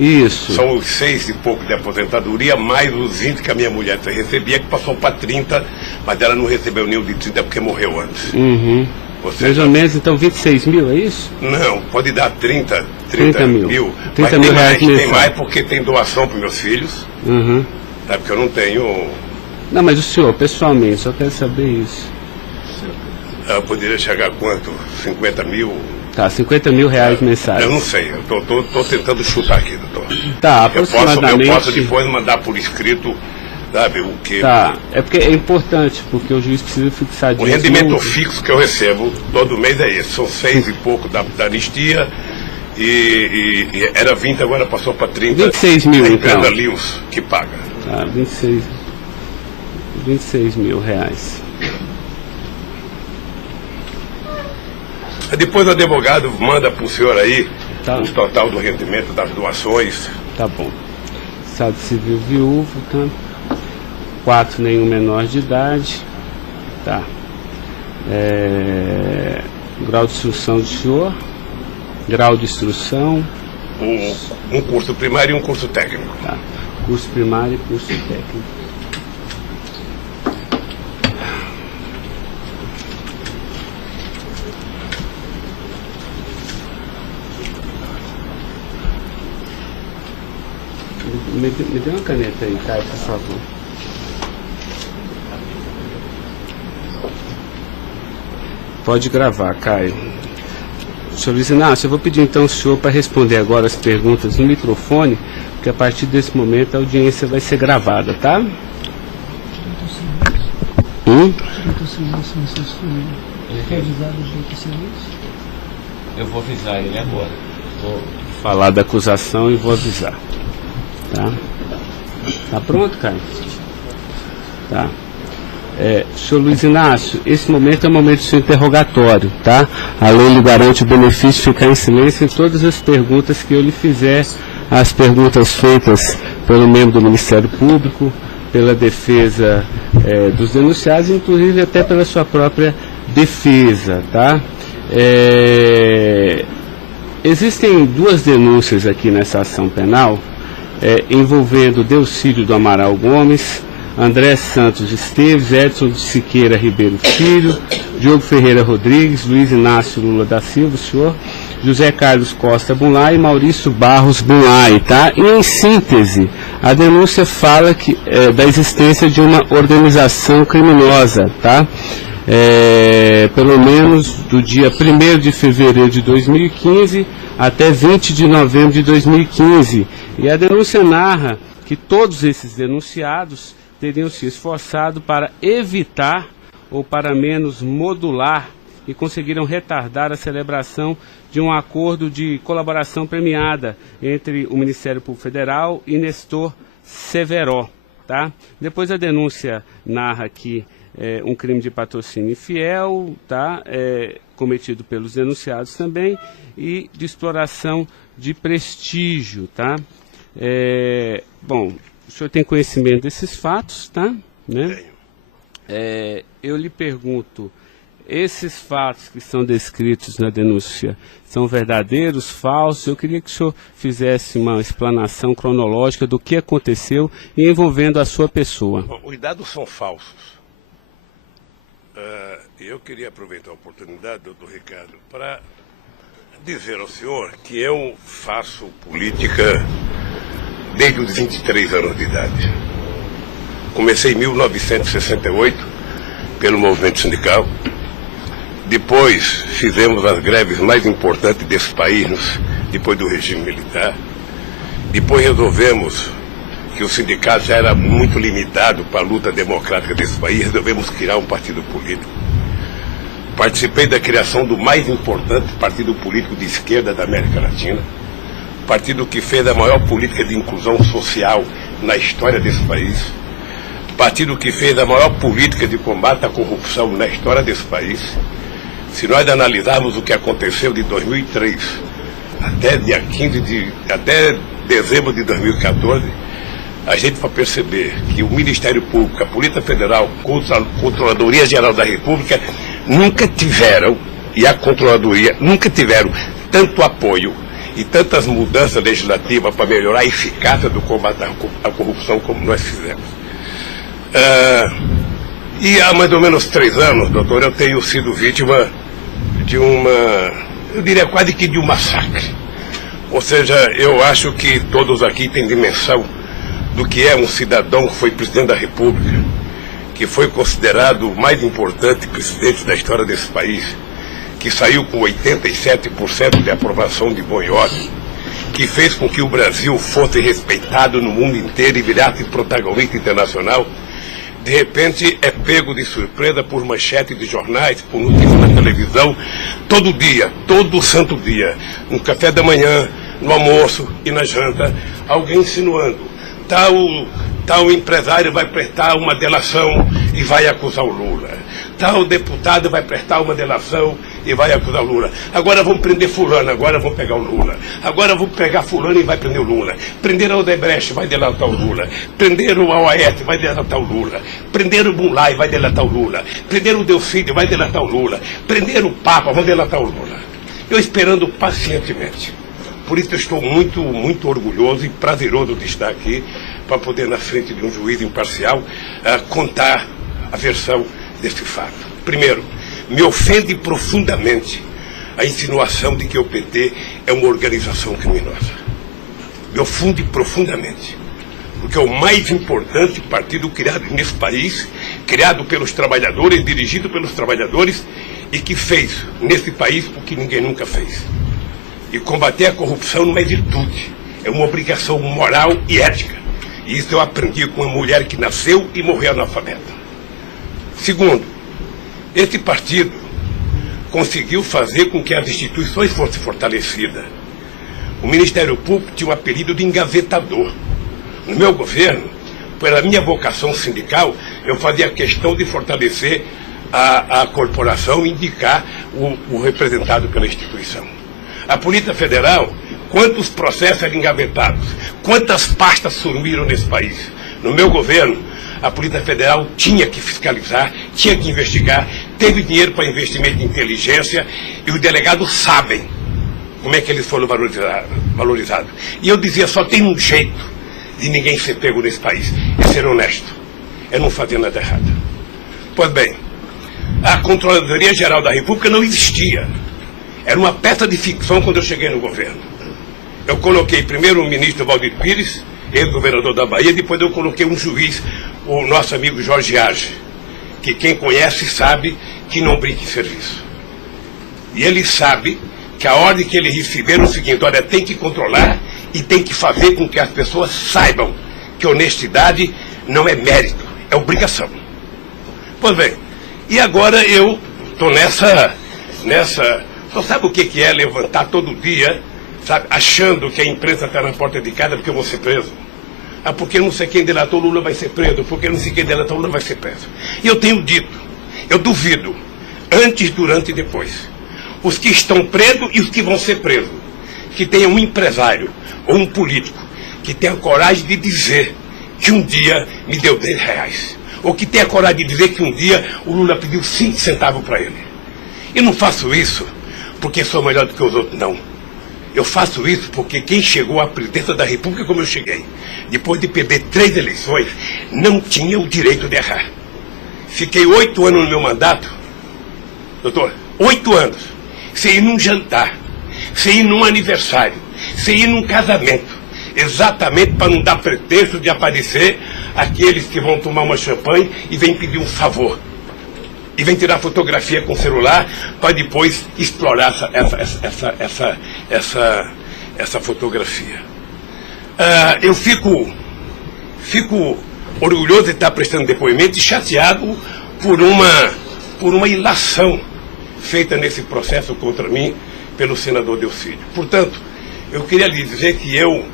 Isso. São os 6 e pouco de aposentadoria, mais os 20 que a minha mulher recebia, que passou para 30, mas ela não recebeu nenhum de 30 porque morreu antes. Uhum. Mais ou menos, então, 26 mil, é isso? Não, pode dar 30 mil. 30 mil reais mensais. Tem mais porque tem doação para meus filhos. Uhum. Tá, porque eu não tenho... Não, mas o senhor, pessoalmente, só quero saber isso. Eu poderia chegar a quanto? 50 mil? Tá, 50 mil reais mensais. Eu não sei, eu tô tentando chutar aqui, doutor. Tá, aproximadamente... Eu posso depois mandar por escrito, sabe, o que... Tá, é porque é importante, porque o juiz precisa fixar... O rendimento fixo que eu recebo todo mês é esse, são 6 e pouco da anistia, e era 20, agora passou para 30. 26 mil, então. A Lewis que paga. Tá, 26 mil reais. Depois o advogado manda para o senhor aí o total do rendimento das doações. Tá bom. Estado civil viúvo, tá? 4, nenhum menor de idade. Tá. Grau de instrução do senhor. Grau de instrução. Um curso primário e um curso técnico. Tá. Curso primário e curso técnico. Me dê uma caneta aí, Caio, por favor. Pode gravar, Caio. Senhor Luiz Inácio, eu vou pedir então ao senhor para responder agora as perguntas no microfone, porque a partir desse momento a audiência vai ser gravada, tá? Eu vou avisar ele agora. Vou falar da acusação e vou avisar. Tá? Tá pronto, Caio? Tá. Senhor Luiz Inácio, esse momento é o momento do seu interrogatório, tá? A lei lhe garante o benefício de ficar em silêncio em todas as perguntas que eu lhe fizer, as perguntas feitas pelo membro do Ministério Público, pela defesa dos denunciados, inclusive até pela sua própria defesa, tá? Existem 2 denúncias aqui nessa ação penal, envolvendo Delcídio do Amaral Gomes, André Santos Esteves, Edson de Siqueira Ribeiro Filho, Diogo Ferreira Rodrigues, Luiz Inácio Lula da Silva, senhor, José Carlos Costa Bunlai e Maurício Barros Bunlai, tá? E em síntese, a denúncia fala da existência de uma organização criminosa, tá? Pelo menos do dia 1º de fevereiro de 2015 até 20 de novembro de 2015. E a denúncia narra que todos esses denunciados teriam se esforçado para evitar ou para menos modular e conseguiram retardar a celebração de um acordo de colaboração premiada entre o Ministério Público Federal e Nestor Severo, tá? Depois a denúncia narra que um crime de patrocínio infiel, tá? Cometido pelos denunciados também, e de exploração de prestígio, tá? Bom, o senhor tem conhecimento desses fatos, tá? Né? Eu lhe pergunto, esses fatos que são descritos na denúncia são verdadeiros, falsos? Eu queria que o senhor fizesse uma explanação cronológica do que aconteceu envolvendo a sua pessoa. Bom, os dados são falsos. Eu queria aproveitar a oportunidade, doutor Ricardo, para dizer ao senhor que eu faço política desde os 23 anos de idade. Comecei em 1968 pelo movimento sindical. Depois fizemos as greves mais importantes desse país, depois do regime militar. Depois resolvemos que o sindicato já era muito limitado para a luta democrática desse país, resolvemos criar um partido político. Participei da criação do mais importante partido político de esquerda da América Latina, partido que fez a maior política de inclusão social na história desse país, partido que fez a maior política de combate à corrupção na história desse país. Se nós analisarmos o que aconteceu de 2003 até dezembro de 2014, a gente vai perceber que o Ministério Público, a Polícia Federal, a Controladoria Geral da República nunca tiveram, e a Controladoria nunca tiveram tanto apoio e tantas mudanças legislativas para melhorar a eficácia do combate à corrupção como nós fizemos. E há mais ou menos 3 anos, doutor, eu tenho sido vítima de eu diria quase que de um massacre. Ou seja, eu acho que todos aqui têm dimensão do que é um cidadão que foi presidente da República, que foi considerado o mais importante presidente da história desse país, que saiu com 87% de aprovação de bom e ordem, que fez com que o Brasil fosse respeitado no mundo inteiro e virasse protagonista internacional, de repente é pego de surpresa por manchetes de jornais, por notícias na televisão, todo dia, todo santo dia, no café da manhã, no almoço e na janta, alguém insinuando, tal empresário vai prestar uma delação e vai acusar o Lula. Tal deputado vai prestar uma delação e vai acusar o Lula. Agora vão prender fulano, agora vão pegar o Lula. Agora vão pegar fulano e vai prender o Lula. Prenderam o Odebrecht, vai delatar o Lula. Prenderam o Aoeste, vai delatar o Lula. Prenderam o Bunlai, vai delatar o Lula. Prenderam o Delfídio, vai delatar o Lula. Prenderam o Papa, vai delatar o Lula. Eu esperando pacientemente. Por isso eu estou muito, muito orgulhoso e prazeroso de estar aqui para poder, na frente de um juiz imparcial, contar a versão desse fato. Primeiro, me ofende profundamente a insinuação de que o PT é uma organização criminosa. Me ofende profundamente, porque é o mais importante partido criado nesse país, criado pelos trabalhadores, dirigido pelos trabalhadores, e que fez nesse país o que ninguém nunca fez. E combater a corrupção não é virtude, é uma obrigação moral e ética. E isso eu aprendi com uma mulher que nasceu e morreu analfabeta. Segundo, esse partido conseguiu fazer com que as instituições fossem fortalecidas. O Ministério Público tinha um apelido de engavetador. No meu governo, pela minha vocação sindical, eu fazia questão de fortalecer a corporação e indicar o representado pela instituição. A Polícia Federal, quantos processos eram engavetados, quantas pastas sumiram nesse país. No meu governo, a Polícia Federal tinha que fiscalizar, tinha que investigar, teve dinheiro para investimento de inteligência e os delegados sabem como é que eles foram valorizados. E eu dizia, só tem um jeito de ninguém ser pego nesse país, é ser honesto, é não fazer nada errado. Pois bem, a Controladoria Geral da República não existia. Era uma peça de ficção quando eu cheguei no governo. Eu coloquei primeiro o ministro Valdir Pires, ex-governador da Bahia, depois eu coloquei um juiz, o nosso amigo Jorge Arge, que quem conhece sabe que não brinca em serviço. E ele sabe que a ordem que ele receber é o seguinte, olha, tem que controlar e tem que fazer com que as pessoas saibam que honestidade não é mérito, é obrigação. Pois bem, e agora eu estou nessa... Só sabe o que é levantar todo dia, sabe, achando que a imprensa está na porta de casa porque eu vou ser preso? Ah, porque não sei quem delatou Lula vai ser preso, porque não sei quem delatou Lula vai ser preso. E eu tenho dito, eu duvido, antes, durante e depois, os que estão presos e os que vão ser presos, que tenham um empresário ou um político que tenha coragem de dizer que um dia me deu R$10, ou que tenha coragem de dizer que um dia o Lula pediu 5 centavos para ele. Eu não faço isso porque sou melhor do que os outros, não. Eu faço isso porque quem chegou à presidência da República como eu cheguei, depois de perder 3 eleições, não tinha o direito de errar. Fiquei 8 anos no meu mandato, doutor, 8 anos, sem ir num jantar, sem ir num aniversário, sem ir num casamento, exatamente para não dar pretexto de aparecer aqueles que vão tomar uma champanhe e vêm pedir um favor. E vem tirar fotografia com o celular para depois explorar essa fotografia. Eu fico orgulhoso de estar prestando depoimento e chateado por uma ilação feita nesse processo contra mim pelo senador Delfídio. Portanto, eu queria lhe dizer que eu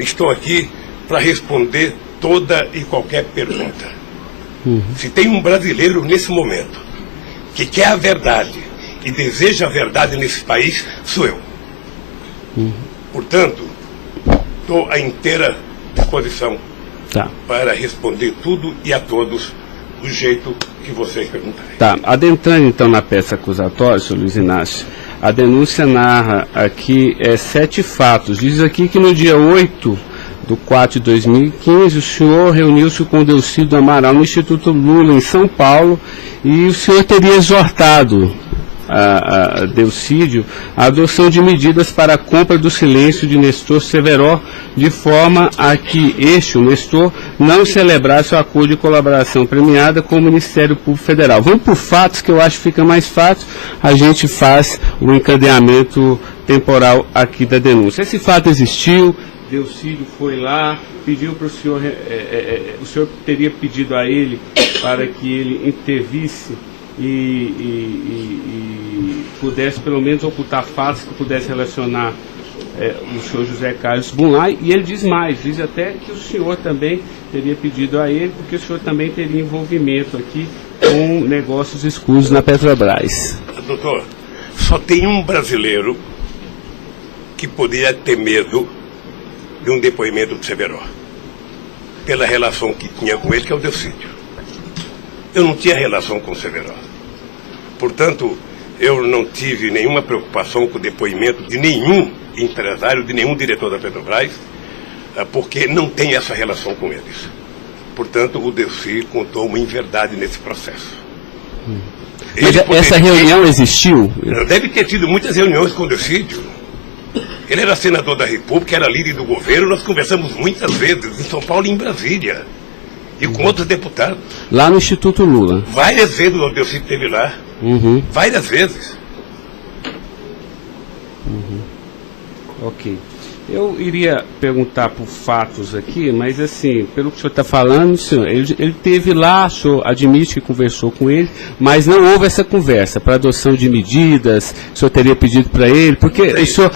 estou aqui para responder toda e qualquer pergunta. Se tem um brasileiro nesse momento que quer a verdade e deseja a verdade nesse país, sou eu. Portanto, estou à inteira disposição para responder tudo e a todos do jeito que vocês perguntarem. Tá, adentrando então na peça acusatória, senhor Luiz Inácio, A denúncia narra aqui 7 fatos. Diz aqui que no dia 8/4/2015, o senhor reuniu-se com o Delcídio Amaral no Instituto Lula, em São Paulo, e o senhor teria exortado a Delcídio a adoção de medidas para a compra do silêncio de Nestor Severo, de forma a que o Nestor, não celebrasse o acordo de colaboração premiada com o Ministério Público Federal. Vamos por fatos, que eu acho que fica mais fácil, a gente faz o encadeamento temporal aqui da denúncia. Esse fato existiu, Delcídio foi lá, pediu para o senhor, o senhor teria pedido a ele para que ele intervisse e pudesse pelo menos ocultar fatos que pudesse relacionar o senhor José Carlos Bunlai, e ele diz mais, diz até que o senhor também teria pedido a ele, porque o senhor também teria envolvimento aqui com negócios escusos na Petrobras. Doutor, só tem um brasileiro que poderia ter medo de um depoimento do Severo, pela relação que tinha com ele, que é o Delcídio. Eu não tinha relação com o Severo. Portanto, eu não tive nenhuma preocupação com o depoimento de nenhum empresário, de nenhum diretor da Petrobras, porque não tem essa relação com eles. Portanto, o Delcídio contou uma inverdade nesse processo. Mas essa reunião existiu? Deve ter tido muitas reuniões com o Delcídio. Ele era senador da República, era líder do governo, nós conversamos muitas vezes, em São Paulo e em Brasília, e com outros deputados. Lá no Instituto Lula? Várias vezes o Delcídio esteve lá. Várias vezes. Ok. Eu iria perguntar por fatos aqui, mas assim, pelo que o senhor está falando, senhor, ele teve lá, o senhor admite que conversou com ele, mas não houve essa conversa para adoção de medidas, o senhor teria pedido para ele, porque o senhor,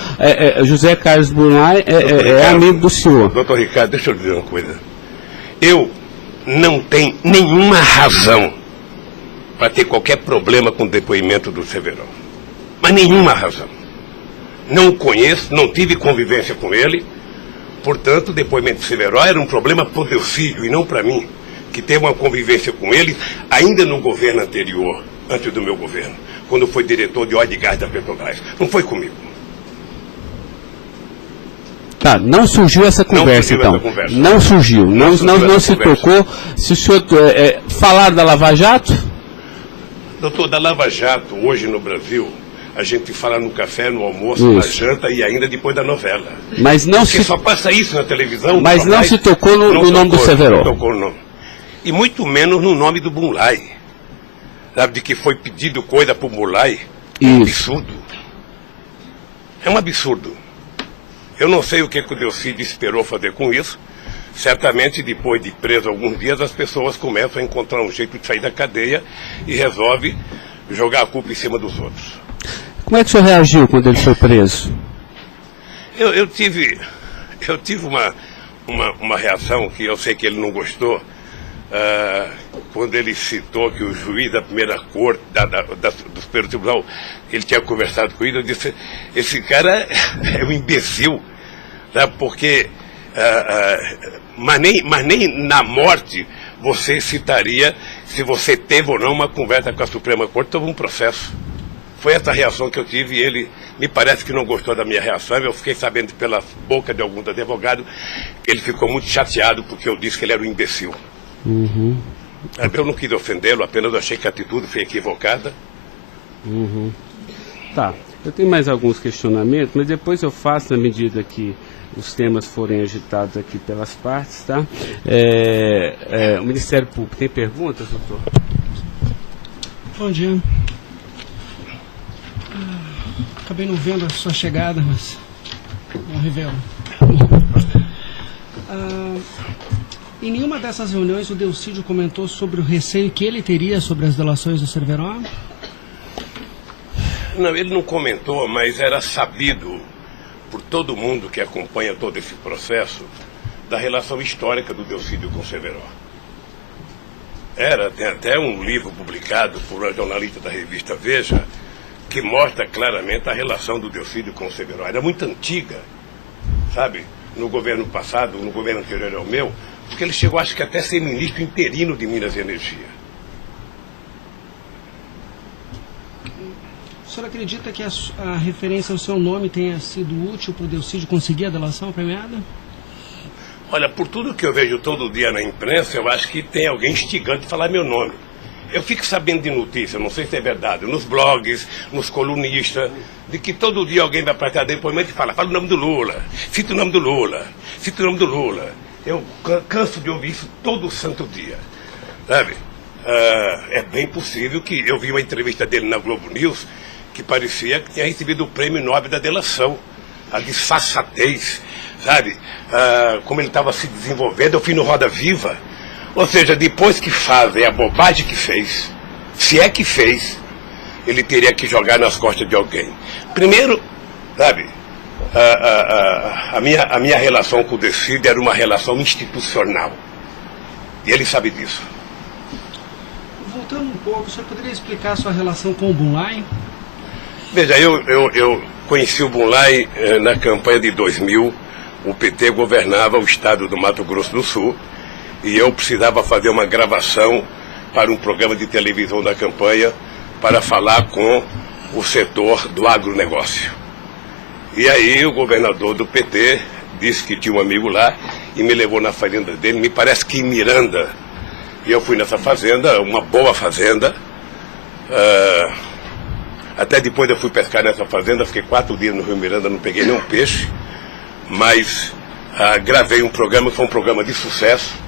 José Carlos Bunlai é amigo do senhor. Doutor Ricardo, deixa eu dizer uma coisa. Eu não tenho nenhuma razão para ter qualquer problema com o depoimento do Severo. Mas nenhuma razão. Não o conheço, não tive convivência com ele. Portanto, o depoimento do Severo era um problema para o Delcídio e não para mim, que teve uma convivência com ele ainda no governo anterior, antes do meu governo, quando foi diretor de óleo e gás da Petrobras. Não foi comigo. Tá, não surgiu essa conversa, então. Não surgiu. Não se tocou. Se o senhor falar da Lava Jato? Doutor, da Lava Jato, hoje no Brasil, a gente fala no café, no almoço, na janta e ainda depois da novela. Mas não porque só passa isso na televisão. Mas não se tocou no nome do Severo. Não tocou no nome. E muito menos no nome do Bunlai. Sabe, de que foi pedido coisa para o Bunlai. É um absurdo. É um absurdo. Eu não sei o que o Delcídio esperou fazer com isso. Certamente, depois de preso alguns dias, as pessoas começam a encontrar um jeito de sair da cadeia e resolve jogar a culpa em cima dos outros. Como é que o senhor reagiu quando ele foi preso? Eu tive uma reação que eu sei que ele não gostou, quando ele citou que o juiz da primeira corte, do Superior Tribunal, ele tinha conversado com ele. Eu disse, esse cara é um imbecil, sabe? Porque mas nem na morte você citaria se você teve ou não uma conversa com a Suprema Corte sobre um processo. Foi essa reação que eu tive e ele me parece que não gostou da minha reação. Eu fiquei sabendo pela boca de alguns advogados que ele ficou muito chateado porque eu disse que ele era um imbecil. Eu não quis ofendê-lo, apenas achei que a atitude foi equivocada. Tá, eu tenho mais alguns questionamentos, mas depois eu faço na medida que os temas forem agitados aqui pelas partes, tá? O Ministério Público tem perguntas, doutor? Bom dia. Acabei não vendo a sua chegada, mas não revelo. Em nenhuma dessas reuniões o Delcídio comentou sobre o receio que ele teria sobre as delações do Severo? Não, ele não comentou, mas era sabido por todo mundo que acompanha todo esse processo da relação histórica do Delcídio com o Severo. Tem até um livro publicado por uma jornalista da revista Veja que mostra claramente a relação do Delcídio com o Severo. Era muito antiga, sabe? No governo passado, no governo anterior ao meu, porque ele chegou, acho que até a ser ministro interino de Minas e Energia. senhor acredita que a referência ao seu nome tenha sido útil para o Delcídio conseguir a delação premiada? Olha, por tudo que eu vejo todo dia na imprensa, eu acho que tem alguém instigando de falar meu nome. Eu fico sabendo de notícia, não sei se é verdade, nos blogs, nos colunistas, de que todo dia alguém vai para cá depoimento e fala o nome do Lula, cita o nome do Lula, cita o nome do Lula. Eu canso de ouvir isso todo santo dia, sabe? É bem possível que eu vi uma entrevista dele na Globo News que parecia que tinha recebido o prêmio Nobel da delação, a disfarçatez, sabe? Como ele estava se desenvolvendo, eu fui no Roda Viva. Ou seja, depois que fazem a bobagem que fez, se é que fez, ele teria que jogar nas costas de alguém. Primeiro, sabe, a minha relação com o Delcídio era uma relação institucional. E ele sabe disso. Voltando um pouco, o senhor poderia explicar a sua relação com o Bunlai? Veja, eu conheci o Bunlai na campanha de 2000. O PT governava o estado do Mato Grosso do Sul. E eu precisava fazer uma gravação para um programa de televisão da campanha para falar com o setor do agronegócio. E aí o governador do PT disse que tinha um amigo lá e me levou na fazenda dele, me parece que em Miranda. E eu fui nessa fazenda, uma boa fazenda. Até depois eu fui pescar nessa fazenda, fiquei 4 dias no Rio Miranda, não peguei nenhum peixe. Mas gravei um programa, foi um programa de sucesso.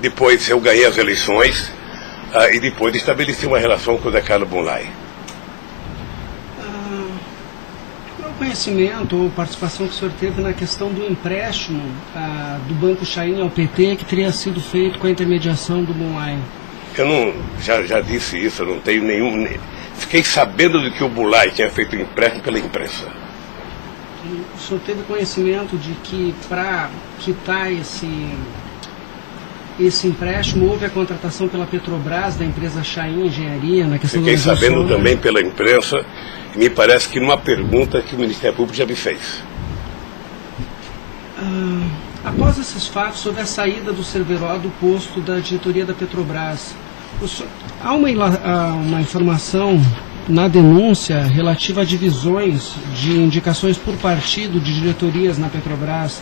Depois eu ganhei as eleições e depois estabeleci uma relação com o Zé Carlos Bunlai. Qual o conhecimento ou participação que o senhor teve na questão do empréstimo do Banco Chain ao PT que teria sido feito com a intermediação do Bunlai? Eu não, já disse isso, eu não tenho nenhum... Fiquei sabendo de que o Bunlai tinha feito o empréstimo pela imprensa. O senhor teve conhecimento de que para quitar esse empréstimo, houve a contratação pela Petrobras, da empresa Chain Engenharia, na questão Fiquei da sabendo também pela imprensa, e me parece que numa pergunta que o Ministério Público já me fez. Após esses fatos, sobre a saída do Cerveró do posto da diretoria da Petrobras, há uma informação na denúncia relativa a divisões de indicações por partido de diretorias na Petrobras.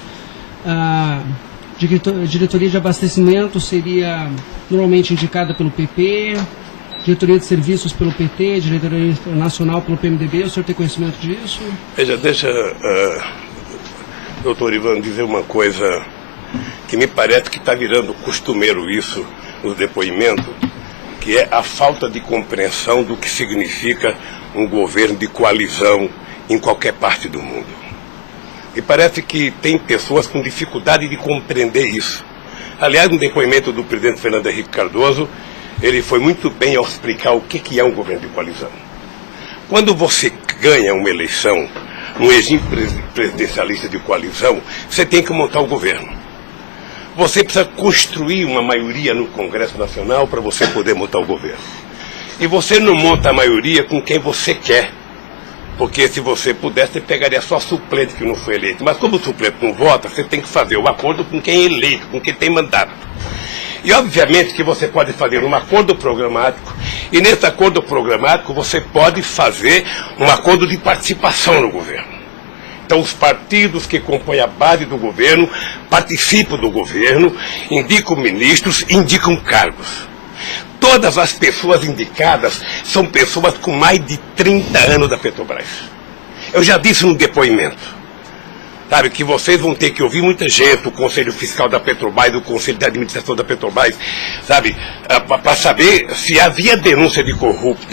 Diretoria de abastecimento seria normalmente indicada pelo PP, diretoria de serviços pelo PT, diretoria nacional pelo PMDB. O senhor tem conhecimento disso? Veja, deixa, doutor Ivan, dizer uma coisa que me parece que está virando costumeiro isso no depoimento, que é a falta de compreensão do que significa um governo de coalizão em qualquer parte do mundo. E parece que tem pessoas com dificuldade de compreender isso. Aliás, no depoimento do presidente Fernando Henrique Cardoso, ele foi muito bem ao explicar o que é um governo de coalizão. Quando você ganha uma eleição, um regime presidencialista de coalizão, você tem que montar o governo. Você precisa construir uma maioria no Congresso Nacional para você poder montar o governo. E você não monta a maioria com quem você quer. Porque se você pudesse, você pegaria só suplente que não foi eleito. Mas como o suplente não vota, você tem que fazer um acordo com quem é eleito, com quem tem mandato. E obviamente que você pode fazer um acordo programático, e nesse acordo programático você pode fazer um acordo de participação no governo. Então os partidos que compõem a base do governo participam do governo, indicam ministros, indicam cargos. Todas as pessoas indicadas são pessoas com mais de 30 anos da Petrobras. Eu já disse no depoimento, sabe, que vocês vão ter que ouvir muita gente, o Conselho Fiscal da Petrobras, o Conselho de Administração da Petrobras, sabe, para saber se havia denúncia de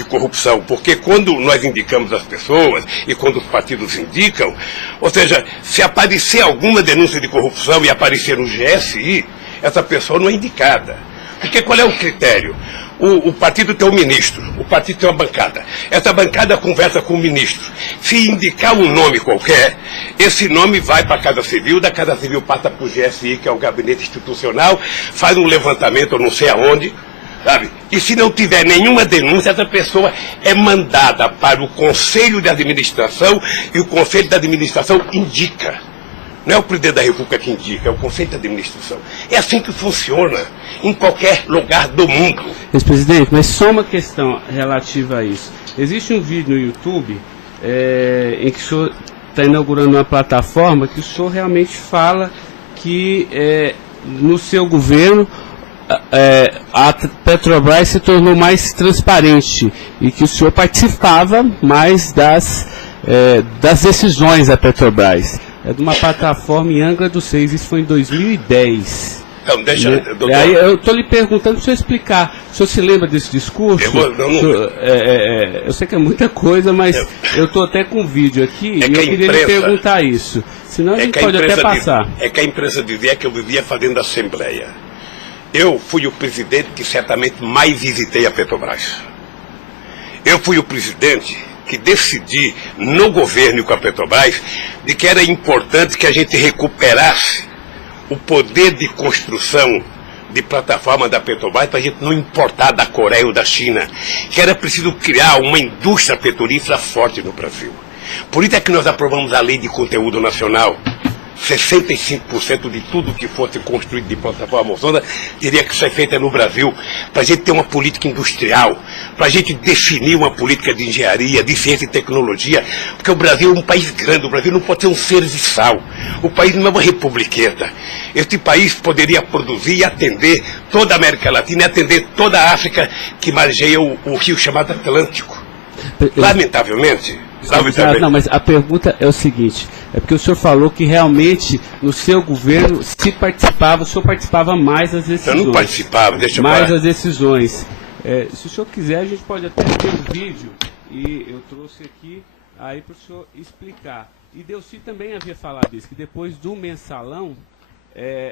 corrupção, porque quando nós indicamos as pessoas e quando os partidos indicam, ou seja, se aparecer alguma denúncia de corrupção e aparecer no GSI, essa pessoa não é indicada. Porque qual é o critério? O partido tem um ministro, o partido tem uma bancada. Essa bancada conversa com o ministro. Se indicar um nome qualquer, esse nome vai para a Casa Civil, da Casa Civil passa para o GSI, que é o Gabinete Institucional, faz um levantamento, eu não sei aonde, sabe? E se não tiver nenhuma denúncia, essa pessoa é mandada para o Conselho de Administração e o Conselho de Administração indica. Não é o presidente da República que indica, é o Conselho de Administração. É assim que funciona em qualquer lugar do mundo. Ex-presidente, mas só uma questão relativa a isso. Existe um vídeo no YouTube em que o senhor está inaugurando uma plataforma que o senhor realmente fala que no seu governo a Petrobras se tornou mais transparente e que o senhor participava mais das decisões da Petrobras. É de uma plataforma em Angra dos Reis, isso foi em 2010. Então, deixa, doutor. Aí eu estou lhe perguntando para o senhor explicar. O senhor se lembra desse discurso? Eu sei que é muita coisa, mas eu estou até com um vídeo aqui e eu queria lhe perguntar isso. Senão a gente pode até passar. É que a imprensa dizia que eu vivia fazendo assembleia. Eu fui o presidente que certamente mais visitei a Petrobras. Eu fui o presidente que decidi no governo e com a Petrobras de que era importante que a gente recuperasse o poder de construção de plataforma da Petrobras para a gente não importar da Coreia ou da China, que era preciso criar uma indústria petrolífera forte no Brasil. Por isso é que nós aprovamos a Lei de Conteúdo Nacional. 65% de tudo que fosse construído de plataforma ozônica teria que ser feita no Brasil, para a gente ter uma política industrial, para a gente definir uma política de engenharia, de ciência e tecnologia, porque o Brasil é um país grande, o Brasil não pode ser um serviçal, o país não é uma republiqueta. Este país poderia produzir e atender toda a América Latina e atender toda a África que margeia o rio chamado Atlântico. Lamentavelmente. Não, mas a pergunta é o seguinte, é porque o senhor falou que realmente no seu governo se participava, o senhor participava mais das decisões. Eu não participava, deixa eu mais falar. das decisões. Se o senhor quiser, a gente pode até ter um vídeo, e eu trouxe aqui aí para o senhor explicar. E Delcy também havia falado isso, que depois do mensalão,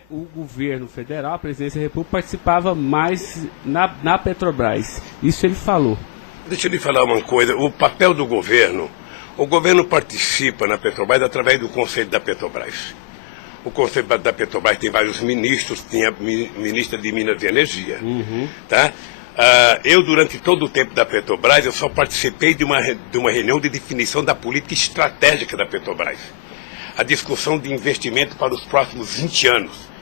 o governo federal, a presidência da República, participava mais na Petrobras. Isso ele falou. Deixa eu lhe falar uma coisa, o papel do governo, o governo participa na Petrobras através do Conselho da Petrobras. O Conselho da Petrobras tem vários ministros, tinha a ministra de Minas e Energia. Tá? Eu, durante todo o tempo da Petrobras, eu só participei de uma reunião de definição da política estratégica da Petrobras. A discussão de investimento para os próximos 20 anos.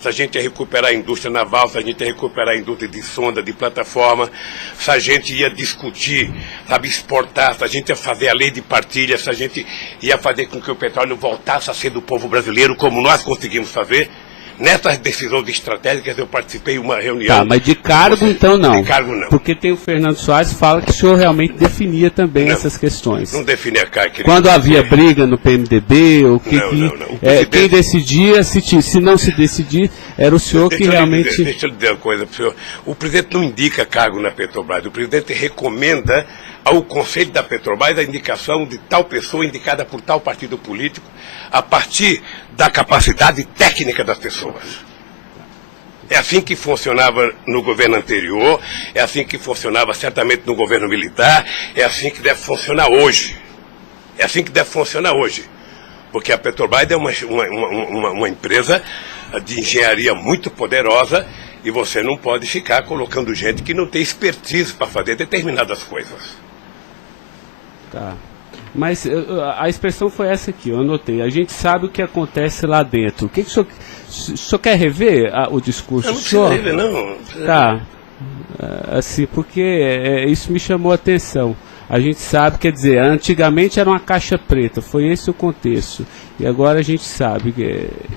Se a gente ia recuperar a indústria naval, se a gente ia recuperar a indústria de sonda, de plataforma, se a gente ia discutir, sabe, exportar, se a gente ia fazer a lei de partilha, se a gente ia fazer com que o petróleo voltasse a ser do povo brasileiro, como nós conseguimos fazer. Nessas decisões estratégicas eu participei de uma reunião. Tá, mas de cargo então não. De cargo não. Porque tem o Fernando Soares que fala que o senhor realmente definia também essas questões. Não definia cargo. Quando havia briga no PMDB, ou que, não. Quem decidia, se não se decidir, era o senhor que realmente... Deixa eu lhe dizer uma coisa para o senhor. O presidente não indica cargo na Petrobras. O presidente recomenda ao Conselho da Petrobras a indicação de tal pessoa indicada por tal partido político a partir da capacidade técnica das pessoas. É assim que funcionava no governo anterior, é assim que funcionava certamente no governo militar, é assim que deve funcionar hoje. É assim que deve funcionar hoje. Porque a Petrobras é uma empresa de engenharia muito poderosa e você não pode ficar colocando gente que não tem expertise para fazer determinadas coisas. Tá. Mas a expressão foi essa aqui, eu anotei. A gente sabe o que acontece lá dentro. O que o senhor quer rever o discurso? Eu não preciso rever, não. Tá. Assim, porque isso me chamou a atenção. A gente sabe, quer dizer, antigamente era uma caixa preta, foi esse o contexto. E agora a gente sabe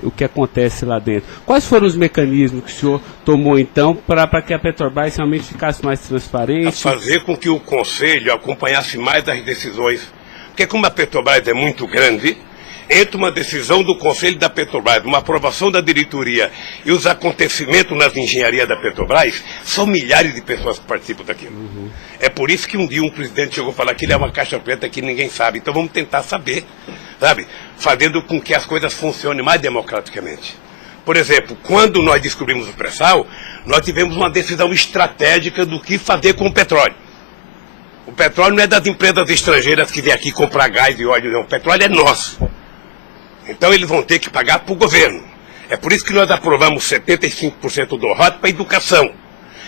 o que acontece lá dentro. Quais foram os mecanismos que o senhor tomou, então, para que a Petrobras realmente ficasse mais transparente? A fazer com que o Conselho acompanhasse mais as decisões. Porque como a Petrobras é muito grande, entre uma decisão do Conselho da Petrobras, uma aprovação da diretoria e os acontecimentos nas engenharias da Petrobras, são milhares de pessoas que participam daquilo. É por isso que um dia um presidente chegou a falar que ele é uma caixa preta que ninguém sabe. Então vamos tentar saber, sabe? Fazendo com que as coisas funcionem mais democraticamente. Por exemplo, quando nós descobrimos o pré-sal, nós tivemos uma decisão estratégica do que fazer com o petróleo. O petróleo não é das empresas estrangeiras que vêm aqui comprar gás e óleo, não. O petróleo é nosso. Então eles vão ter que pagar para o governo. É por isso que nós aprovamos 75% do ROT para a educação.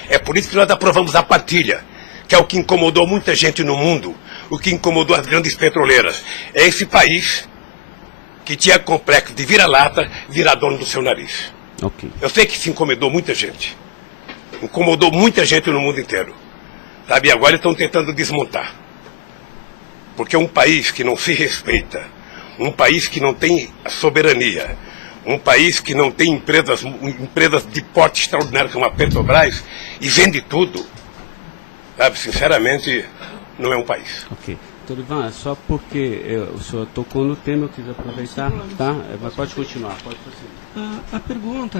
É por isso que nós aprovamos a partilha, que é o que incomodou muita gente no mundo, o que incomodou as grandes petroleiras. É esse país que tinha complexo de vira-lata, virar dono do seu nariz. Okay. Eu sei que isso incomodou muita gente. Incomodou muita gente no mundo inteiro. Sabe, e agora estão tentando desmontar. Porque um país que não se respeita, um país que não tem soberania, um país que não tem empresas de porte extraordinário como a Petrobras e vende tudo, sabe, sinceramente, não é um país. Ok. Doutor Ivan, só porque o senhor tocou no tema, eu quis aproveitar, tá? Mas pode continuar, pode prosseguir. A pergunta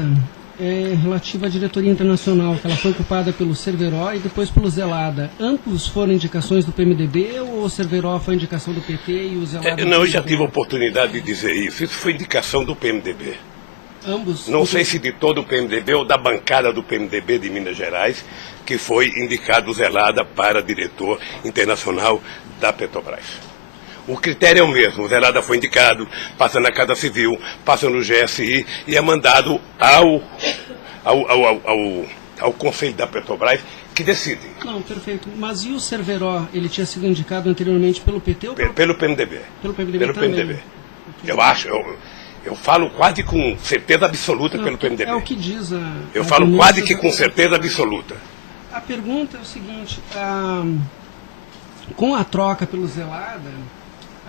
é relativa à diretoria internacional, que ela foi ocupada pelo Cerveró e depois pelo Zelada. Ambos foram indicações do PMDB ou o Cerveró foi indicação do PT e o Zelada... Não, eu já tive a oportunidade de dizer isso. Isso foi indicação do PMDB. Ambos? Não sei se de todo o PMDB ou da bancada do PMDB de Minas Gerais, que foi indicado o Zelada para diretor internacional da Petrobras. O critério é o mesmo. O Zelada foi indicado, passa na Casa Civil, passa no GSI e é mandado ao Conselho da Petrobras, que decide. Não, perfeito. Mas e o Cerveró? Ele tinha sido indicado anteriormente pelo PT ou pelo PMDB? Pelo PMDB pelo também. PMDB. Eu acho, eu falo quase com certeza absoluta pelo PMDB. É o que diz a... Eu falo quase que com certeza absoluta. A pergunta é o seguinte, com a troca pelo Zelada,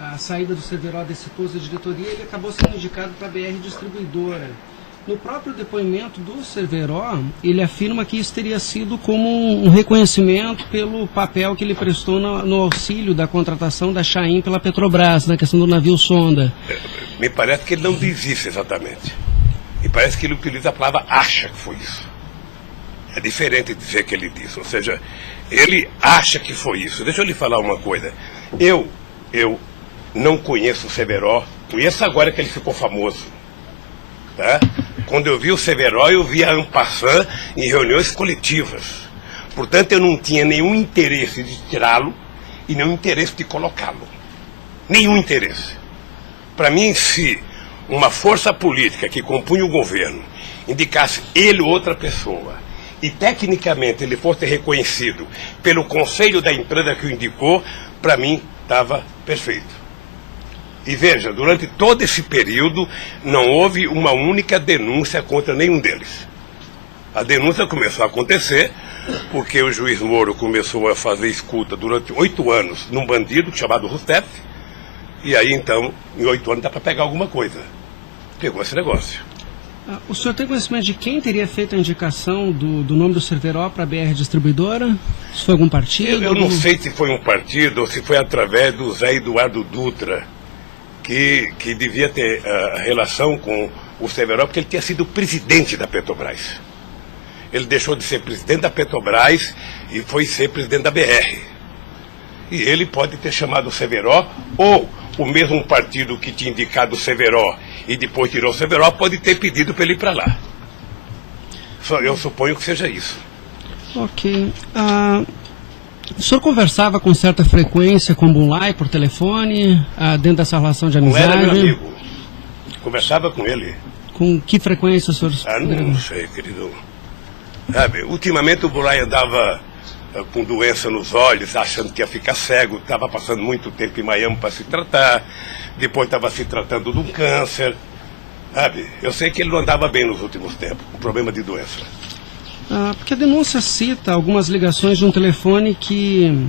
a saída do Cerveró desse posto de diretoria, ele acabou sendo indicado para a BR Distribuidora. No próprio depoimento do Cerveró, ele afirma que isso teria sido como um reconhecimento pelo papel que ele prestou no auxílio da contratação da Chaim pela Petrobras, na questão do navio sonda. Me parece que ele não diz isso exatamente. Me parece que ele utiliza a palavra acha que foi isso. É diferente de dizer que ele disse. Ou seja, ele acha que foi isso. Deixa eu lhe falar uma coisa. Eu não conheço o Cerveró. Conheço agora que ele ficou famoso. Tá? Quando eu vi o Cerveró, eu vi a en passant em reuniões coletivas. Portanto, eu não tinha nenhum interesse de tirá-lo e nenhum interesse de colocá-lo. Nenhum interesse. Para mim, se uma força política que compunha o governo indicasse ele ou outra pessoa e tecnicamente ele fosse reconhecido pelo conselho da empresa que o indicou, para mim estava perfeito. E veja, durante todo esse período não houve uma única denúncia contra nenhum deles. A denúncia começou a acontecer porque o juiz Moro começou a fazer escuta durante 8 anos num bandido chamado Rousseff, e aí então, em 8 anos dá para pegar alguma coisa. Pegou esse negócio. O senhor tem conhecimento de quem teria feito a indicação do nome do Cerveró para a BR Distribuidora? Se foi algum partido? Eu não sei se foi um partido ou se foi através do Zé Eduardo Dutra, que devia ter relação com o Cerveró, porque ele tinha sido presidente da Petrobras. Ele deixou de ser presidente da Petrobras e foi ser presidente da BR. E ele pode ter chamado o Cerveró, ou o mesmo partido que tinha indicado o Cerveró e depois tirou o Cerveró pode ter pedido para ele ir para lá. Eu suponho que seja isso. Ok. O senhor conversava com certa frequência com o Bunlai por telefone, dentro dessa relação de amizade? Não era meu amigo. Conversava com ele. Com que frequência o senhor... Não sei, querido. Sabe, ultimamente o Bunlai andava com doença nos olhos, achando que ia ficar cego, estava passando muito tempo em Miami para se tratar, depois estava se tratando de um câncer. Sabe, eu sei que ele não andava bem nos últimos tempos, com problema de doença. Porque a denúncia cita algumas ligações de um telefone que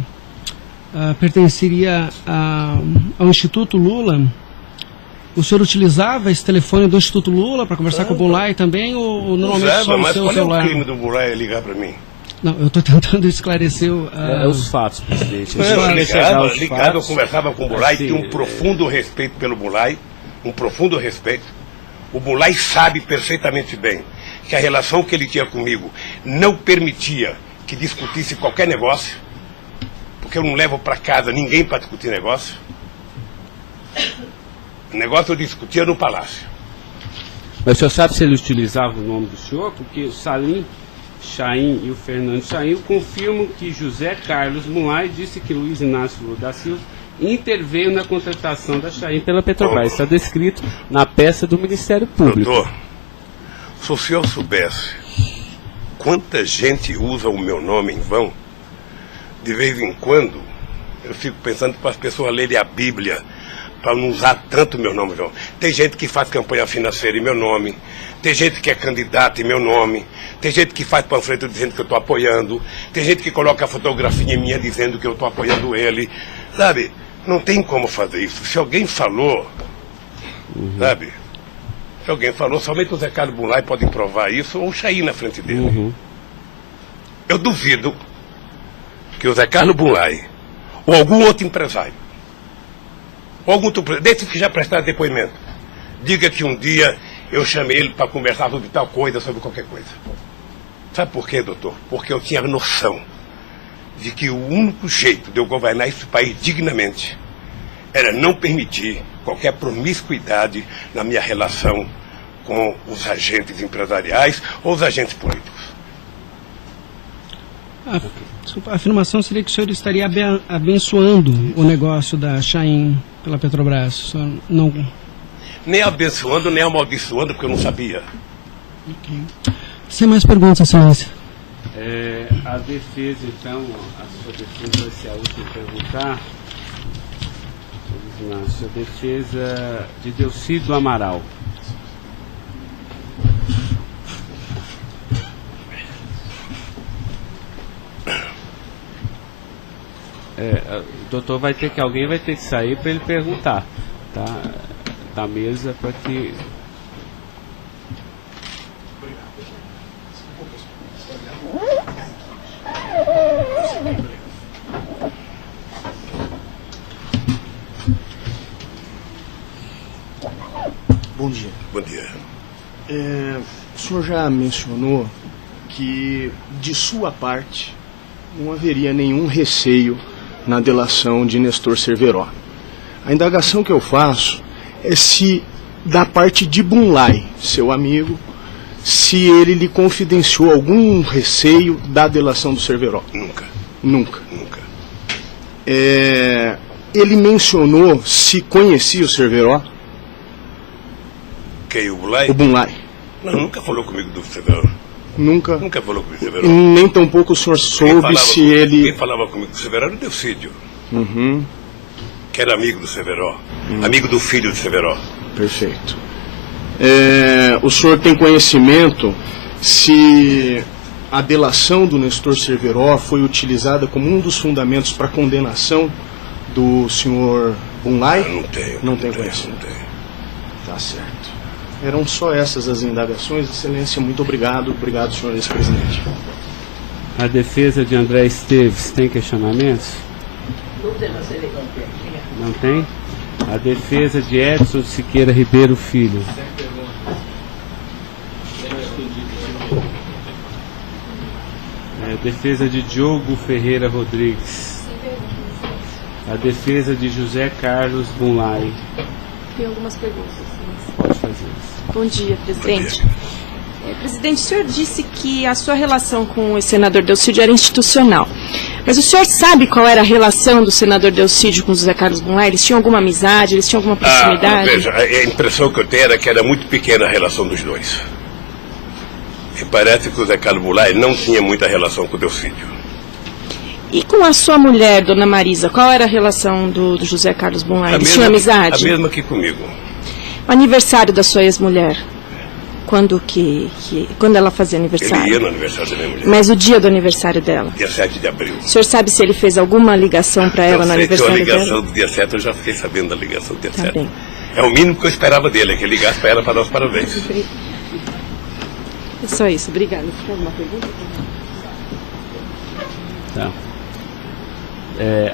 pertenceria ao Instituto Lula. O senhor utilizava esse telefone do Instituto Lula para conversar com o Bunlai também, ou normalmente só no seu celular? Mas qual é o crime do Bunlai ligar para mim? Não, eu estou tentando esclarecer os fatos, presidente. Ligado, eu conversava com o Bunlai, tinha um profundo respeito pelo Bunlai, um profundo respeito. O Bunlai sabe perfeitamente bem que a relação que ele tinha comigo não permitia que discutisse qualquer negócio, porque eu não levo para casa ninguém para discutir negócio. O negócio eu discutia no palácio. Mas o senhor sabe se ele utilizava o nome do senhor? Porque o Salim Chaim e o Fernando Chaim confirmam que José Carlos Bunlai disse que Luiz Inácio Lula da Silva interveio na contratação da Chaim pela Petrobras. Está descrito na peça do Ministério Público. Doutor, se o senhor soubesse quanta gente usa o meu nome em vão, de vez em quando eu fico pensando para as pessoas lerem a Bíblia, para não usar tanto meu nome, João. Tem gente que faz campanha financeira em meu nome, tem gente que é candidato em meu nome, tem gente que faz panfleto dizendo que eu estou apoiando, tem gente que coloca a fotografia minha dizendo que eu estou apoiando ele, sabe? Não tem como fazer isso. Se alguém falou, sabe? Se alguém falou, somente o Zé Carlos Bunlai pode provar isso, ou o Chaí na frente dele. Eu duvido que o Zé Carlos Bunlai, ou algum outro empresário, ou algum outro, desses que já prestaram depoimento, diga que um dia eu chamei ele para conversar sobre tal coisa, sobre qualquer coisa. Sabe por quê, doutor? Porque eu tinha noção de que o único jeito de eu governar esse país dignamente era não permitir qualquer promiscuidade na minha relação com os agentes empresariais ou os agentes políticos. A afirmação seria que o senhor estaria abençoando o negócio da Chaim pela Petrobras. O senhor não... Nem abençoando, nem amaldiçoando, porque eu não sabia. Sem mais perguntas, excelência. A defesa, então, a sua defesa vai ser a última a perguntar. A sua defesa de Delcídio Amaral. O doutor vai ter que, alguém vai ter que sair para ele perguntar, tá? Da mesa para que... Bom dia. Bom dia. O senhor já mencionou que, de sua parte, não haveria nenhum receio na delação de Nestor Cerveró. A indagação que eu faço é se, da parte de Bunlai, seu amigo, se ele lhe confidenciou algum receio da delação do Cerveró. Nunca. Nunca. Nunca. Ele mencionou se conhecia o Cerveró? Quem, o Bunlai? O Bunlai. Não, nunca falou comigo do Cerveró. Nunca? Nunca falou comigo do Cerveró. Nem tampouco o senhor soube se ele... Quem falava comigo do Cerveró era o Delcídio. Que era amigo do Cerveró. Amigo do filho do Cerveró. Perfeito. O senhor tem conhecimento se a delação do Nestor Cerveró foi utilizada como um dos fundamentos para a condenação do senhor Bunlai? Não tenho. Não tem conhecimento. Não tenho. Tá certo. Eram só essas as indagações. Excelência, muito obrigado. Obrigado, senhor ex-presidente. A defesa de André Esteves tem questionamentos? Não tem? A defesa de Edson Siqueira Ribeiro Filho. A defesa de Diogo Ferreira Rodrigues. A defesa de José Carlos Bunlai. Tem algumas perguntas. Pode fazer. Bom dia, presidente. Presidente, o senhor disse que a sua relação com o senador Delcídio era institucional. Mas o senhor sabe qual era a relação do senador Delcídio com o José Carlos Bunlai? Eles tinham alguma amizade? Eles tinham alguma proximidade? Veja, a impressão que eu tenho era que era muito pequena a relação dos dois. E parece que o José Carlos Bunlai não tinha muita relação com o Delcídio. E com a sua mulher, dona Marisa, qual era a relação do José Carlos Bunlai? Eles tinham amizade? A mesma que comigo. O aniversário da sua ex-mulher? Quando ela fazia aniversário? Ele ia no aniversário da minha mulher. Mas o dia do aniversário dela? Dia 7 de abril. O senhor sabe se ele fez alguma ligação para ela no aniversário dela? A ligação do dia 7, eu já fiquei sabendo da ligação do dia 7. Bem. É o mínimo que eu esperava dele, é que ele ligasse para ela para dar os parabéns. É só isso, obrigada. Tem alguma pergunta? Tá.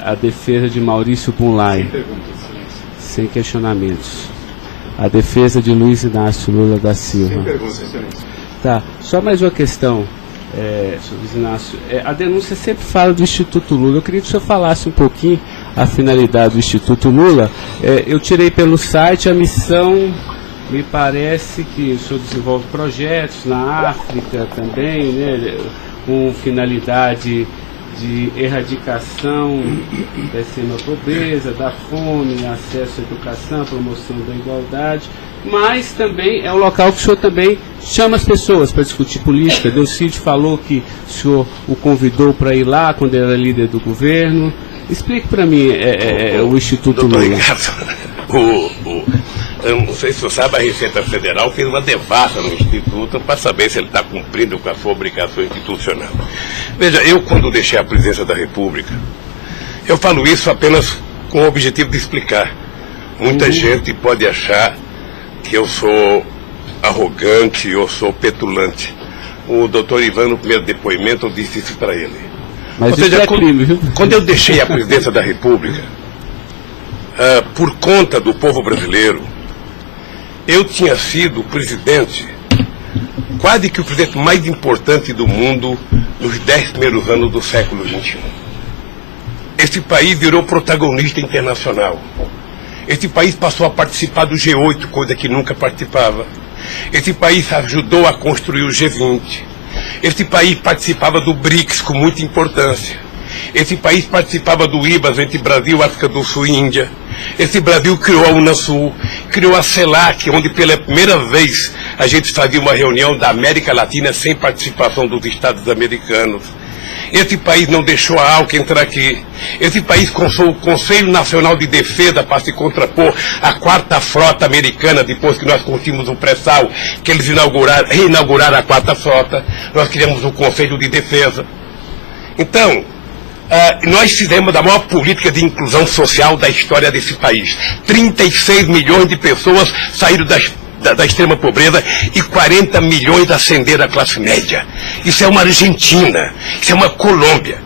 A defesa de Maurício Bunlai. Sem questionamentos. A defesa de Luiz Inácio Lula da Silva. Sem perguntas, excelência. Tá, só mais uma questão, senhor Luiz Inácio. A denúncia sempre fala do Instituto Lula. Eu queria que o senhor falasse um pouquinho a finalidade do Instituto Lula. Eu tirei pelo site a missão, me parece que o senhor desenvolve projetos na África também, né, com finalidade de erradicação da extrema pobreza, da fome, acesso à educação, promoção da igualdade, mas também é um local que o senhor também chama as pessoas para discutir política. Delcídio falou que o senhor o convidou para ir lá quando ele era líder do governo. Explique para mim o Instituto Doutor Lula. Ricardo, eu não sei se você sabe, a Receita Federal fez uma devassa no Instituto para saber se ele está cumprindo com a sua obrigação institucional. Veja, eu quando deixei a presidência da República, eu falo isso apenas com o objetivo de explicar. Muita gente pode achar que eu sou arrogante ou sou petulante. O doutor Ivan, no primeiro depoimento, eu disse isso para ele. Mas ou seja, é crime, viu? quando eu deixei a presidência da República, por conta do povo brasileiro, eu tinha sido presidente, quase que o presidente mais importante do mundo nos 10 primeiros anos do século XXI. Esse país virou protagonista internacional. Esse país passou a participar do G8, coisa que nunca participava. Esse país ajudou a construir o G20. Esse país participava do BRICS com muita importância. Esse país participava do IBAS entre Brasil, África do Sul e Índia. Esse Brasil criou a Unasul, criou a CELAC, onde pela primeira vez a gente fazia uma reunião da América Latina sem participação dos Estados americanos. Esse país não deixou a ALCA entrar aqui. Esse país consultou o Conselho Nacional de Defesa para se contrapor à 4ª Frota Americana, depois que nós conseguimos o pré-sal, que eles reinauguraram a 4ª Frota. Nós criamos o Conselho de Defesa. Então, nós fizemos a maior política de inclusão social da história desse país. 36 milhões de pessoas saíram da extrema pobreza e 40 milhões ascenderam à classe média. Isso é uma Argentina, isso é uma Colômbia.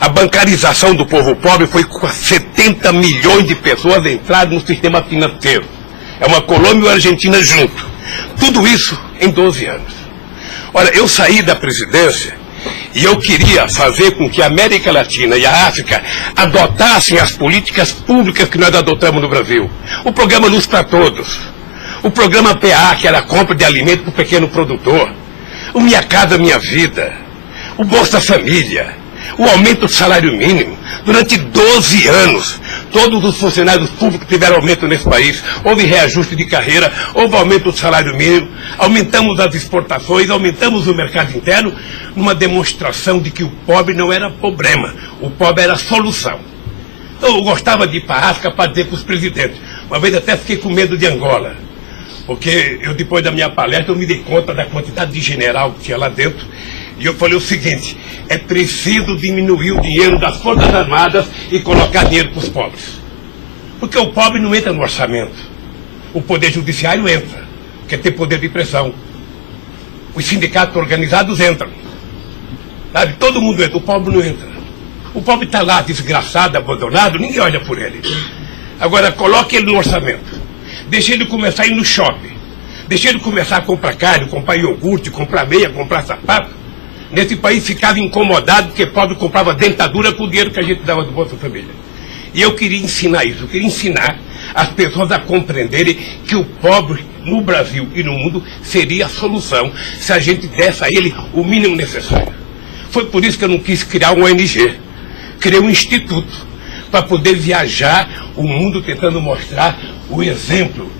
A bancarização do povo pobre foi com 70 milhões de pessoas entraram no sistema financeiro. É uma Colômbia e uma Argentina junto. Tudo isso em 12 anos. Olha, eu saí da presidência e eu queria fazer com que a América Latina e a África adotassem as políticas públicas que nós adotamos no Brasil. O programa Luz para Todos. O programa PA, que era a compra de alimento para o pequeno produtor. O Minha Casa Minha Vida. O Bolsa Família. O aumento do salário mínimo. Durante 12 anos, todos os funcionários públicos tiveram aumento nesse país. Houve reajuste de carreira, houve aumento do salário mínimo. Aumentamos as exportações, aumentamos o mercado interno, numa demonstração de que o pobre não era problema. O pobre era a solução. Então, eu gostava de ir para a África para dizer para os presidentes. Uma vez até fiquei com medo de Angola. Porque eu, depois da minha palestra, eu me dei conta da quantidade de general que tinha lá dentro. E eu falei o seguinte, é preciso diminuir o dinheiro das Forças Armadas e colocar dinheiro para os pobres. Porque o pobre não entra no orçamento. O Poder Judiciário entra, quer ter poder de pressão. Os sindicatos organizados entram. Sabe? Todo mundo entra, o pobre não entra. O pobre está lá, desgraçado, abandonado, ninguém olha por ele. Agora, coloque ele no orçamento. Deixa ele começar a ir no shopping. Deixa ele começar a comprar carne, comprar iogurte, comprar meia, comprar sapato. Nesse país ficava incomodado porque pobre comprava dentadura com o dinheiro que a gente dava do Bolsa Família. E eu queria ensinar isso, eu queria ensinar as pessoas a compreenderem que o pobre no Brasil e no mundo seria a solução se a gente desse a ele o mínimo necessário. Foi por isso que eu não quis criar uma ONG. Criei um instituto para poder viajar o mundo tentando mostrar o exemplo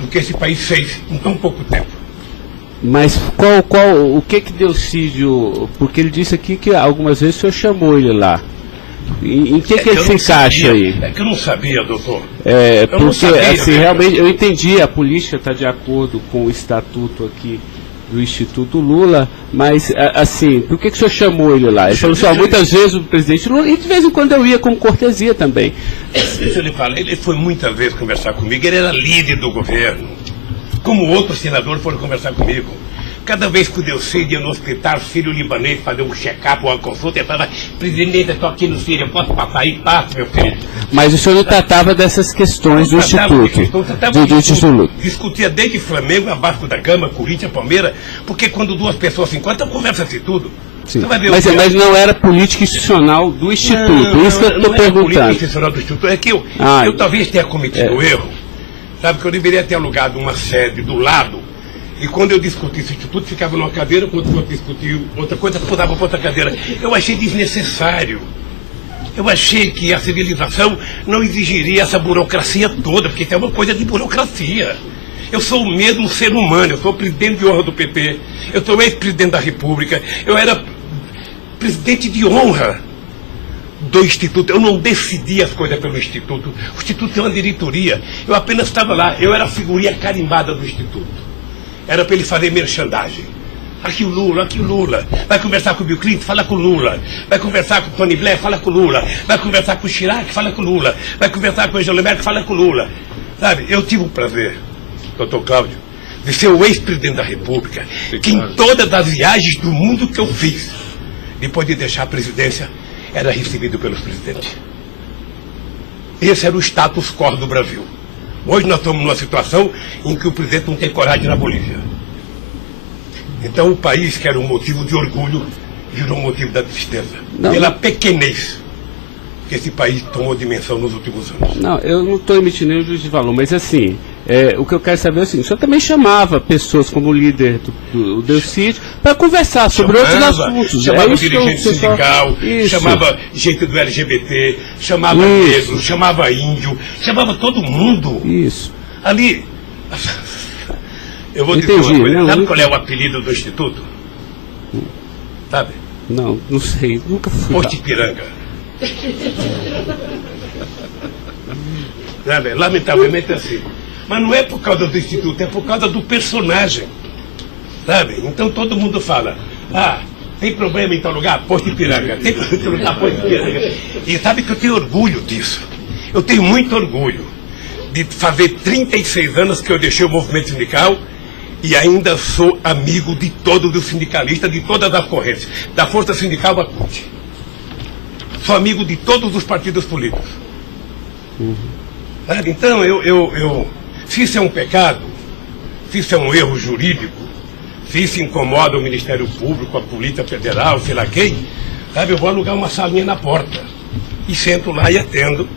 do que esse país fez em tão pouco tempo. Mas o que Delcídio, porque ele disse aqui que algumas vezes o senhor chamou ele lá. Em que ele se encaixa aí? É que eu não sabia, doutor. Porque sabia, assim, realmente, eu entendi, a política está de acordo com o estatuto aqui do Instituto Lula, mas assim, por que o senhor chamou ele lá? Ele falou assim, muitas vezes o presidente Lula, e de vez em quando eu ia com cortesia também. Deixa eu lhe falar, ele foi muitas vezes conversar comigo, ele era líder do governo, como outros senadores foram conversar comigo. Cada vez que o Delcídio ia no hospital sírio-libanês fazer um check-up ou uma consulta, ele falava, presidente, eu estou aqui no Sírio, eu posso passar aí? Passo, meu filho. Mas o senhor não tratava dessas questões do Instituto? Do Instituto. Discutia desde Flamengo a Vasco da Gama, Corinthians, Palmeiras, porque quando duas pessoas se encontram, conversa-se tudo. Sim. Mas não era política institucional do Instituto, isso que eu estou perguntando. Não era política institucional do Instituto, é que eu talvez tenha cometido um erro, sabe, que eu deveria ter alugado uma sede do lado. E quando eu discuti esse instituto, ficava numa cadeira, quando eu discutia outra coisa, mudava para outra cadeira. Eu achei desnecessário. Eu achei que a civilização não exigiria essa burocracia toda, porque isso é uma coisa de burocracia. Eu sou o mesmo ser humano, eu sou presidente de honra do PT, eu sou ex-presidente da República, eu era presidente de honra do Instituto. Eu não decidi as coisas pelo Instituto. O Instituto tem uma diretoria. Eu apenas estava lá, eu era a figurinha carimbada do Instituto. Era para ele fazer merchandising. Aqui o Lula. Vai conversar com o Bill Clinton, fala com o Lula. Vai conversar com o Tony Blair, fala com o Lula. Vai conversar com o Chirac, fala com o Lula. Vai conversar com o Angela Merkel, fala com o Lula. Sabe, eu tive o prazer, doutor Cláudio, de ser o ex-presidente da República, que em todas as viagens do mundo que eu fiz, depois de deixar a presidência, era recebido pelos presidentes. Esse era o status quo do Brasil. Hoje nós estamos numa situação em que o presidente não tem coragem de ir na Bolívia. Então o país, que era um motivo de orgulho, virou um motivo da tristeza. Pela pequenez que esse país tomou dimensão nos últimos anos. Não, eu não estou emitindo nenhum juízo de valor, mas assim, o que eu quero saber é o seguinte: o senhor também chamava pessoas como o líder do Delcídio para conversar sobre outros assuntos. Chamava dirigente sindical, chamava gente do LGBT, chamava negro, chamava índio, chamava todo mundo. Isso. Ali, eu vou dizer uma coisa, sabe qual é o apelido do Instituto? Sabe? Não sei, nunca fui. Posto Ipiranga. Sabe? Lamentavelmente é assim. Mas não é por causa do Instituto, é por causa do personagem. Sabe? Então todo mundo fala, tem problema em tal lugar? Posto Ipiranga. Tem problema em tal lugar? Posto Ipiranga. E sabe que eu tenho orgulho disso. Eu tenho muito orgulho de fazer 36 anos que eu deixei o movimento sindical e ainda sou amigo de todos os sindicalistas, de todas as correntes, da Força Sindical à CUT. Sou amigo de todos os partidos políticos. Então, se isso é um pecado, se isso é um erro jurídico, se isso incomoda o Ministério Público, a Polícia Federal, sei lá quem, sabe, eu vou alugar uma salinha na porta e sento lá e atendo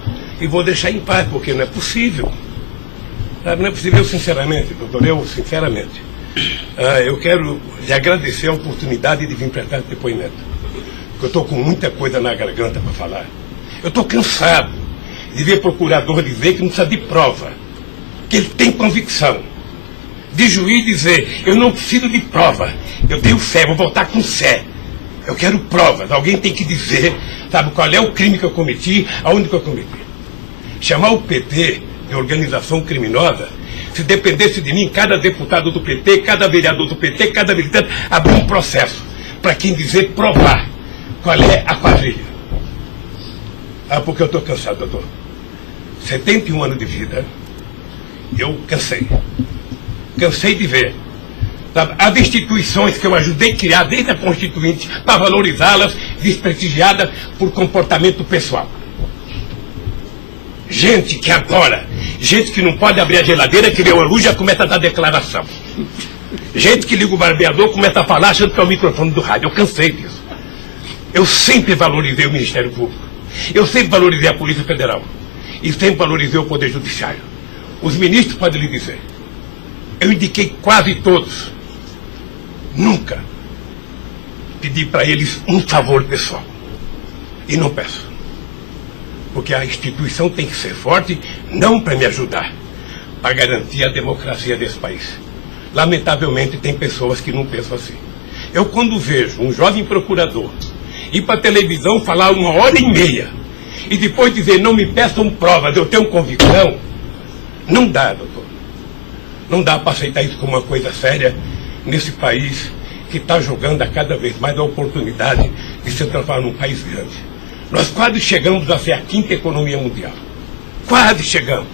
e vou deixar em paz, porque não é possível. Não é possível, sinceramente, doutor, sinceramente, eu quero lhe agradecer a oportunidade de vir prestar esse depoimento. Porque eu estou com muita coisa na garganta para falar. Eu estou cansado de ver procurador dizer que não precisa de prova, que ele tem convicção. De juiz dizer, eu não preciso de prova, eu tenho fé, vou voltar com fé. Eu quero provas, alguém tem que dizer, sabe, qual é o crime que eu cometi, aonde que eu cometi. Chamar o PT de organização criminosa, se dependesse de mim, cada deputado do PT, cada vereador do PT, cada militante, abrir um processo para quem dizer, provar qual é a quadrilha. Porque eu estou cansado, doutor. 71 anos de vida, eu cansei. Cansei de ver, sabe, as instituições que eu ajudei a criar desde a Constituinte, para valorizá-las, desprestigiadas por comportamento pessoal. Gente que agora, gente que não pode abrir a geladeira, que vê uma luz, já começa a dar declaração. Gente que liga o barbeador, começa a falar achando que é o microfone do rádio. Eu cansei disso. Eu sempre valorizei o Ministério Público. Eu sempre valorizei a Polícia Federal. E sempre valorizei o Poder Judiciário. Os ministros podem lhe dizer. Eu indiquei quase todos. Nunca pedi para eles um favor pessoal. E não peço. Porque a instituição tem que ser forte, não para me ajudar, para garantir a democracia desse país. Lamentavelmente, tem pessoas que não pensam assim. Eu, quando vejo um jovem procurador ir para a televisão falar 1h30 e depois dizer, não me peçam provas, eu tenho convicção, não dá, doutor. Não dá para aceitar isso como uma coisa séria nesse país que está jogando a cada vez mais a oportunidade de se transformar num país grande. Nós quase chegamos a ser a 5ª economia mundial. Quase chegamos.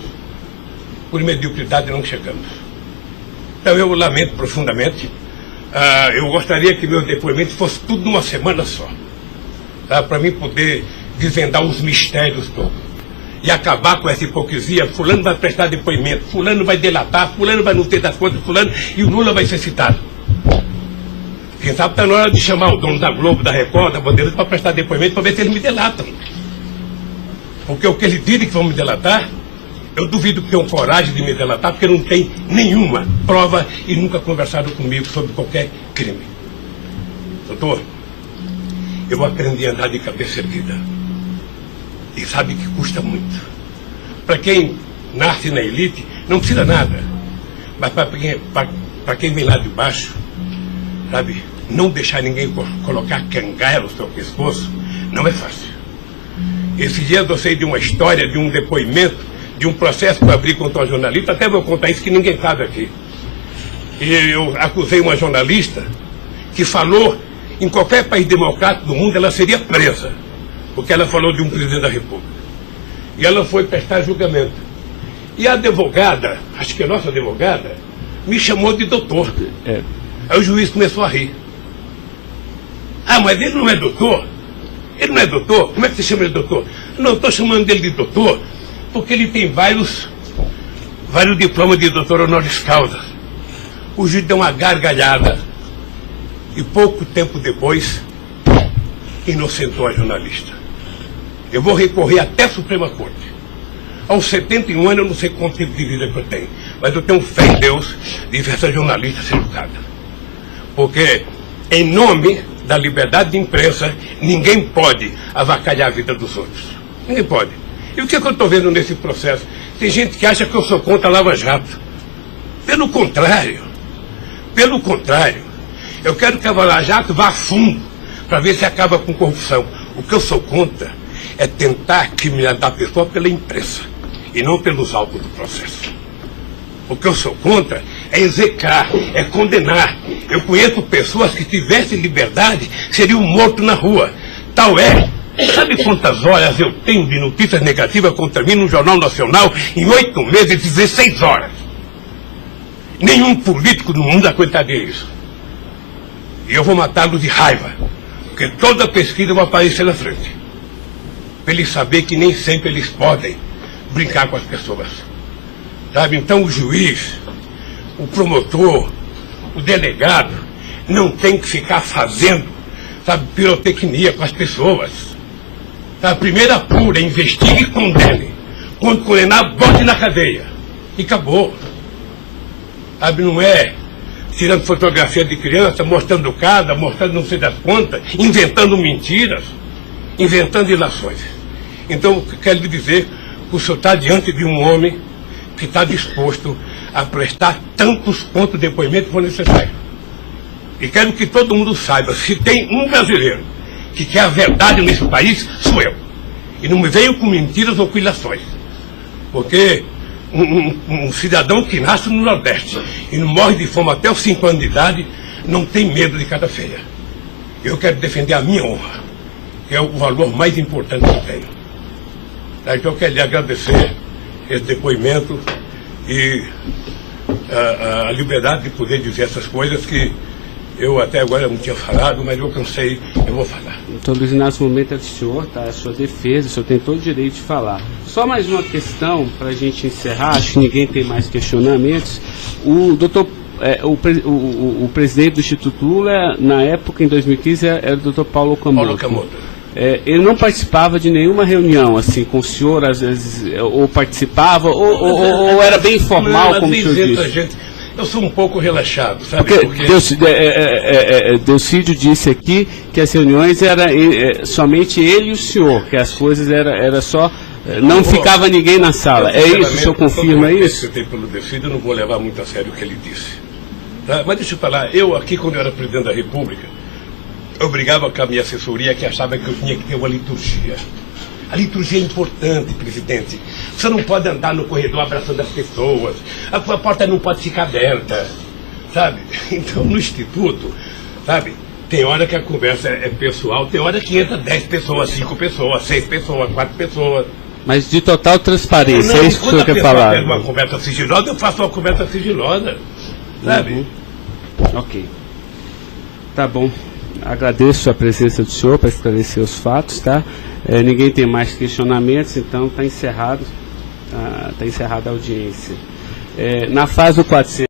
Por mediocridade não chegamos. Então eu lamento profundamente. Eu gostaria que meu depoimento fosse tudo numa semana só. Para mim poder desvendar os mistérios todos. E acabar com essa hipocrisia. Fulano vai prestar depoimento, fulano vai delatar, fulano vai não ter das contas, fulano, e o Lula vai ser citado. Quem sabe está na hora de chamar o dono da Globo, da Record, da Bandeirantes para prestar depoimento para ver se eles me delatam. Porque o que eles dizem que vão me delatar, eu duvido que tenham coragem de me delatar, porque não tem nenhuma prova e nunca conversaram comigo sobre qualquer crime. Doutor, eu aprendi a andar de cabeça erguida. E sabe que custa muito. Para quem nasce na elite, não precisa nada. Mas para quem vem lá de baixo, sabe, não deixar ninguém colocar cangaia no seu pescoço, não é fácil. Esses dias eu sei de uma história, de um depoimento, de um processo que eu abri contra uma jornalista, até vou contar isso que ninguém sabe aqui. E eu acusei uma jornalista que falou em qualquer país democrático do mundo, ela seria presa, porque ela falou de um presidente da República. E ela foi prestar julgamento. E a advogada, acho que a nossa advogada, me chamou de doutor. Aí o juiz começou a rir. Ah, mas ele não é doutor? Ele não é doutor? Como é que você chama ele de doutor? Não, estou chamando dele de doutor porque ele tem vários diplomas de doutor honoris causa. O juiz deu uma gargalhada e pouco tempo depois inocentou a jornalista. Eu vou recorrer até a Suprema Corte. Aos 71 anos eu não sei quanto tempo de vida que eu tenho, mas eu tenho fé em Deus de ver essa jornalista ser educada. Porque, em nome da liberdade de imprensa, ninguém pode avacalhar a vida dos outros. Ninguém pode. E o que eu estou vendo nesse processo? Tem gente que acha que eu sou contra a Lava Jato. Pelo contrário. Pelo contrário. Eu quero que a Lava Jato vá a fundo para ver se acaba com corrupção. O que eu sou contra é tentar criminalizar a pessoa pela imprensa e não pelos autos do processo. O que eu sou contra é execrar, é condenar. Eu conheço pessoas que tivessem liberdade seriam mortos na rua. Tal é. Sabe quantas horas eu tenho de notícias negativas contra mim no Jornal Nacional em 8 meses, 16 horas? Nenhum político no mundo aguentaria isso. E eu vou matá-lo de raiva, porque toda pesquisa vai aparecer na frente. Para eles saberem que nem sempre eles podem brincar com as pessoas. Sabe? Então o juiz, o promotor, o delegado, não tem que ficar fazendo, sabe, pirotecnia com as pessoas. A primeira apura, investigue e condene. Quando condenar, bote na cadeia. E acabou. Sabe, não é tirando fotografia de criança, mostrando casa, mostrando não sei das quantas, inventando mentiras, inventando ilações. Então, quero lhe dizer que o senhor está diante de um homem que está disposto a prestar tantos quantos depoimentos for necessário. E quero que todo mundo saiba, se tem um brasileiro que quer a verdade nesse país, sou eu. E não me venham com mentiras ou com ilações. Porque um cidadão que nasce no Nordeste e não morre de fome até os 5 anos de idade, não tem medo de cara feia. Eu quero defender a minha honra, que é o valor mais importante que eu tenho. Então eu quero lhe agradecer esse depoimento e a liberdade de poder dizer essas coisas que eu até agora não tinha falado, mas eu cansei, eu vou falar. Então, Luiz Inácio, o momento é do senhor, tá? A sua defesa, o senhor tem todo o direito de falar. Só mais uma questão para a gente encerrar, acho que ninguém tem mais questionamentos. O presidente do Instituto Lula, na época, em 2015, era o doutor Paulo Camoto. Ele não participava de nenhuma reunião, assim, com o senhor, às vezes, ou participava, ou era bem informal, não, como o senhor disse? Eu sou um pouco relaxado, sabe? Porque Delcídio disse aqui que as reuniões eram somente ele e o senhor, que as coisas era só... Não ficava ninguém na sala. É isso? O senhor confirma isso? Eu tenho pelo Delcídio, eu não vou levar muito a sério o que ele disse. Tá? Mas deixa eu falar, eu aqui, quando eu era presidente da República, eu brigava com a minha assessoria que achava que eu tinha que ter uma liturgia. A liturgia é importante, presidente. Você não pode andar no corredor abraçando as pessoas. A porta não pode ficar aberta, sabe? Então, no Instituto, sabe, tem hora que a conversa é pessoal, tem hora que entra 10 pessoas, 5 pessoas, 6 pessoas, 4 pessoas. Mas de total transparência, é isso que o senhor quer falar? Quando uma conversa sigilosa, eu faço uma conversa sigilosa, sabe? Ok. Tá bom. Agradeço a presença do senhor para esclarecer os fatos, tá? Ninguém tem mais questionamentos, então está encerrado, tá encerrada a audiência. Na fase do 400.